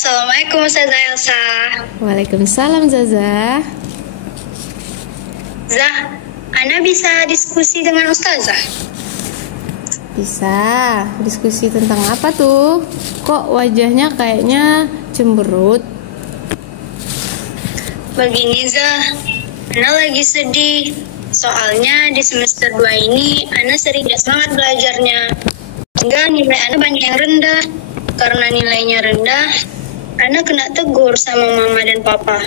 Assalamualaikum Ustazah Elsa. Waalaikumsalam Zaza. Zah, Ana bisa diskusi dengan Ustazah? Bisa. Diskusi tentang apa tuh? Kok wajahnya kayaknya cemberut? Begini Zah, Ana lagi sedih. Soalnya di semester 2 ini Ana sering tidak semangat belajarnya. Hingga nilai Ana banyak yang rendah. Karena nilainya rendah, Ana kena tegur sama mama dan papa.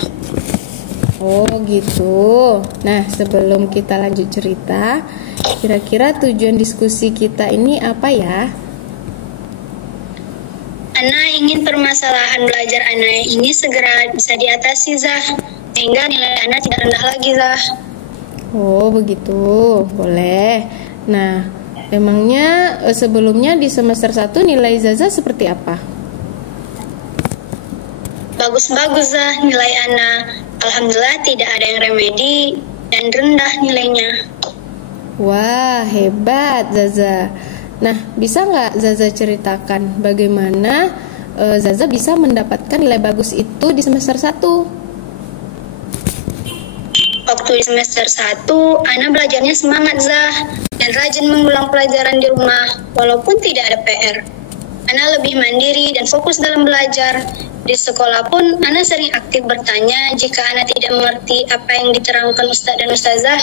Oh gitu. Nah, sebelum kita lanjut cerita, kira-kira tujuan diskusi kita ini apa ya? Ana ingin permasalahan belajar Ana ini segera bisa diatasi Zah, sehingga nilai Ana tidak rendah lagi Zah. Oh begitu, boleh. Nah, emangnya sebelumnya di semester 1 nilai Zaza seperti apa? Bagus-bagus Zah nilai Ana. Alhamdulillah tidak ada yang remedi dan rendah nilainya. Wah, hebat Zaza. Nah, bisa nggak Zaza ceritakan bagaimana Zaza bisa mendapatkan nilai bagus itu di semester 1? Waktu di semester 1, Ana belajarnya semangat Zah dan rajin mengulang pelajaran di rumah walaupun tidak ada PR. Ana lebih mandiri dan fokus dalam belajar. Di sekolah pun Ana sering aktif bertanya jika Ana tidak mengerti apa yang diterangkan Ustadz dan Ustazah.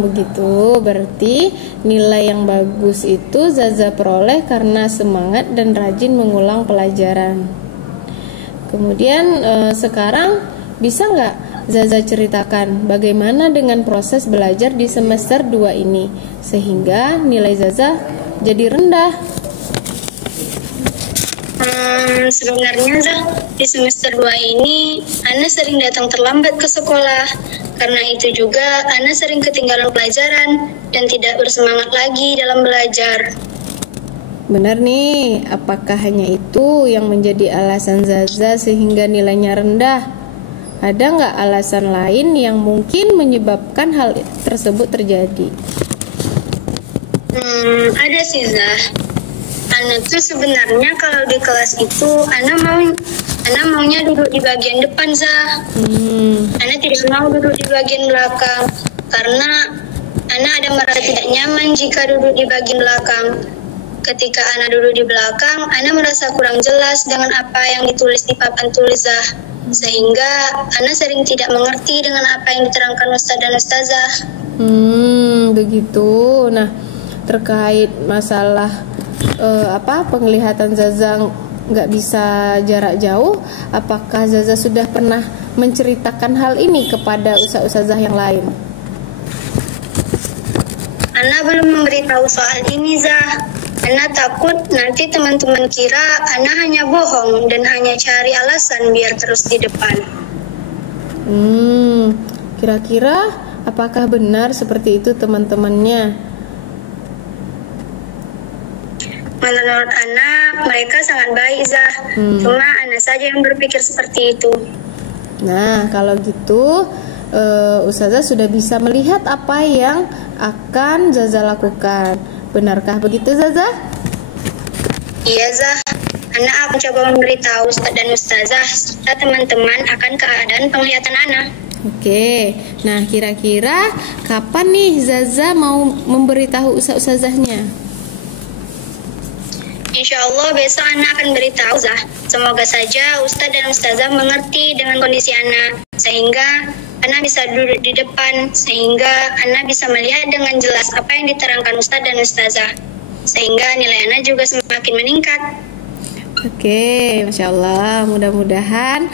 Begitu. Berarti nilai yang bagus itu Zaza peroleh karena semangat dan rajin mengulang pelajaran. Kemudian sekarang bisa nggak Zaza ceritakan bagaimana dengan proses belajar di semester 2 ini sehingga nilai Zaza jadi rendah? Sebenarnya Zah, di semester 2 ini Ana sering datang terlambat ke sekolah. Karena itu juga Ana sering ketinggalan pelajaran dan tidak bersemangat lagi dalam belajar. Benar nih, apakah hanya itu yang menjadi alasan Zaza sehingga nilainya rendah? Ada nggak alasan lain yang mungkin menyebabkan hal tersebut terjadi? Ada sih Zah. Ana tuh sebenarnya kalau di kelas itu Ana maunya duduk di bagian depan Zah. Ana tidak mau duduk di bagian belakang karena Ana ada merasa tidak nyaman jika duduk di bagian belakang. Ketika Ana duduk di belakang, Ana merasa kurang jelas dengan apa yang ditulis di papan tulis Zah. Sehingga Ana sering tidak mengerti dengan apa yang diterangkan Ustadz dan Ustazah. Begitu. Nah, terkait masalah penglihatan Zaza nggak bisa jarak jauh, apakah Zaza sudah pernah menceritakan hal ini kepada ustazah yang lain? Ana belum memberitahu soal ini Zah. Ana takut nanti teman-teman kira Ana hanya bohong dan hanya cari alasan biar terus di depan. Kira-kira apakah benar seperti itu teman-temannya? Menurut Ana, mereka sangat baik Zah. Cuma Ana saja yang berpikir seperti itu. Nah, kalau gitu Ustazah sudah bisa melihat apa yang akan Zaza lakukan. Benarkah begitu Zaza? Iya Zah. Ana akan coba memberitahu Ustadz dan Ustazah serta teman-teman akan keadaan penglihatan Ana. Oke, nah kira-kira kapan nih Zaza mau memberitahu ustazahnya? Insya Allah besok Ana akan beritahu Zah. Semoga saja Ustadz dan Ustazah mengerti dengan kondisi Ana, sehingga Ana bisa duduk di depan, sehingga Ana bisa melihat dengan jelas apa yang diterangkan Ustadz dan Ustazah, sehingga nilai Ana juga semakin meningkat. Oke, Masya Allah. Mudah-mudahan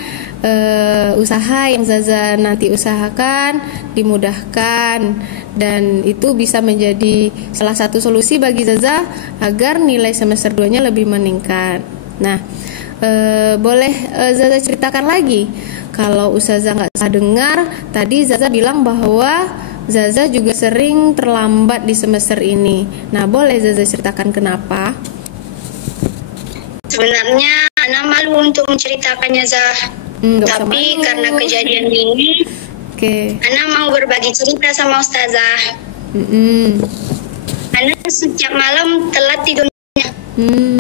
usaha yang Zaza nanti usahakan dimudahkan dan itu bisa menjadi salah satu solusi bagi Zaza agar nilai semester 2-nya lebih meningkat. Nah, boleh Zaza ceritakan lagi? Kalau Ustazah nggak salah dengar, tadi Zaza bilang bahwa Zaza juga sering terlambat di semester ini. Nah, boleh Zaza ceritakan kenapa? Sebenarnya Ana malu untuk menceritakannya Zah. Tapi karena kejadian ini, Ana mau berbagi cerita sama Ustazah. Ana setiap malam telat tidurnya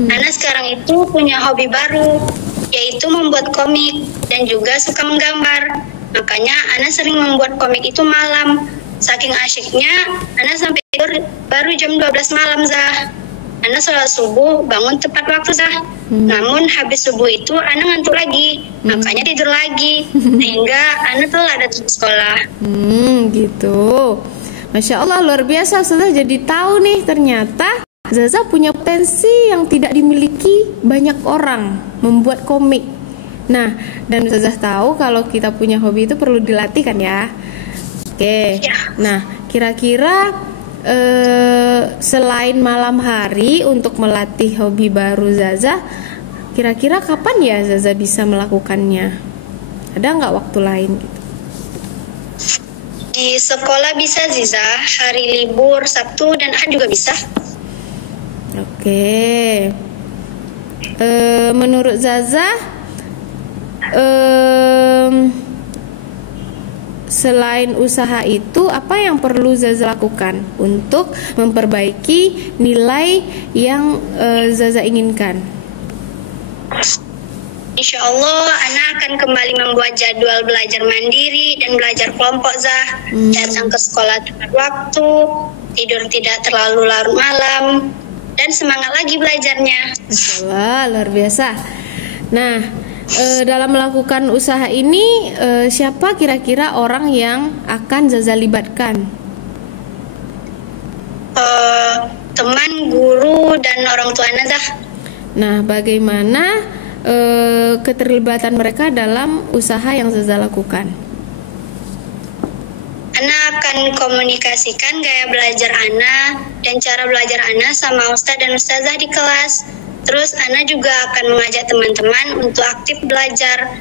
Ana sekarang itu punya hobi baru, yaitu membuat komik dan juga suka menggambar. Makanya Ana sering membuat komik itu malam. Saking asyiknya, Ana sampai tidur baru jam 12 malam, Zah. Ana sholat subuh, bangun tepat waktu, Zah. Namun habis subuh itu Ana ngantuk lagi, makanya tidur lagi. Sehingga Ana telat datang ke sekolah. Gitu. Masya Allah, luar biasa. Sudah jadi tahu nih, ternyata Zaza punya potensi yang tidak dimiliki banyak orang, membuat komik. Nah, dan Zaza tahu kalau kita punya hobi itu perlu dilatih kan ya. Oke. Ya. Nah, kira-kira selain malam hari untuk melatih hobi baru Zaza, kira-kira kapan ya Zaza bisa melakukannya? Ada nggak waktu lain gitu? Di sekolah bisa, Ziza. Hari libur, Sabtu dan Ahad juga bisa. Oke. Menurut Zaza, selain usaha itu, apa yang perlu Zaza lakukan untuk memperbaiki nilai yang Zaza inginkan? Insya Allah, Ana akan kembali membuat jadwal belajar mandiri dan belajar kelompok, Zah. Datang ke sekolah tepat waktu, tidur tidak terlalu larut malam, dan semangat lagi belajarnya. Masya Allah, luar biasa. Nah, dalam melakukan usaha ini, siapa kira-kira orang yang akan Zaza libatkan? Teman, guru, dan orang tua Ana, Zah. Nah, bagaimana keterlibatan mereka dalam usaha yang Zaza lakukan? Ana akan komunikasikan gaya belajar Ana dan cara belajar Ana sama Ustadz dan Ustazah di kelas. Terus Ana juga akan mengajak teman-teman untuk aktif belajar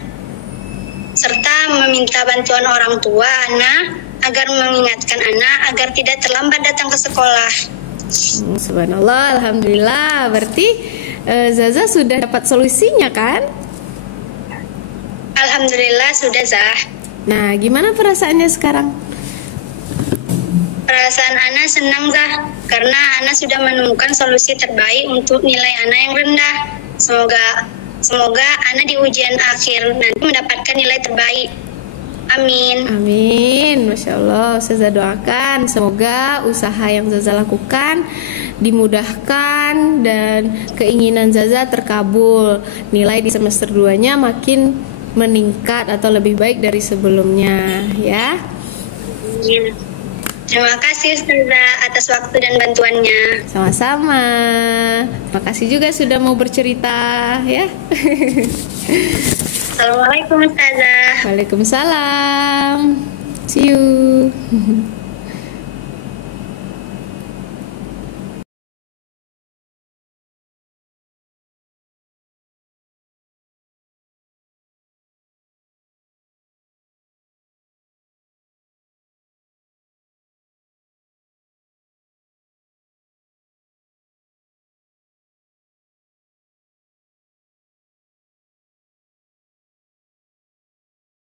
serta meminta bantuan orang tua Ana agar mengingatkan Ana agar tidak terlambat datang ke sekolah. Subhanallah, alhamdulillah. Berarti Zaza sudah dapat solusinya kan? Alhamdulillah sudah, Zah. Nah, gimana perasaannya sekarang? Perasaan Ana senang, Zah, karena Ana sudah menemukan solusi terbaik untuk nilai Ana yang rendah. Semoga Ana di ujian akhir nanti mendapatkan nilai terbaik. Amin. Amin. Masya Allah, Zaza doakan semoga usaha yang Zaza lakukan dimudahkan dan keinginan Zaza terkabul. Nilai di semester 2-nya makin meningkat atau lebih baik dari sebelumnya, ya. Amin. Terima kasih Ustazah atas waktu dan bantuannya. Sama-sama. Terima kasih juga sudah mau bercerita, ya. Assalamualaikum Ustazah. Waalaikumsalam. See you.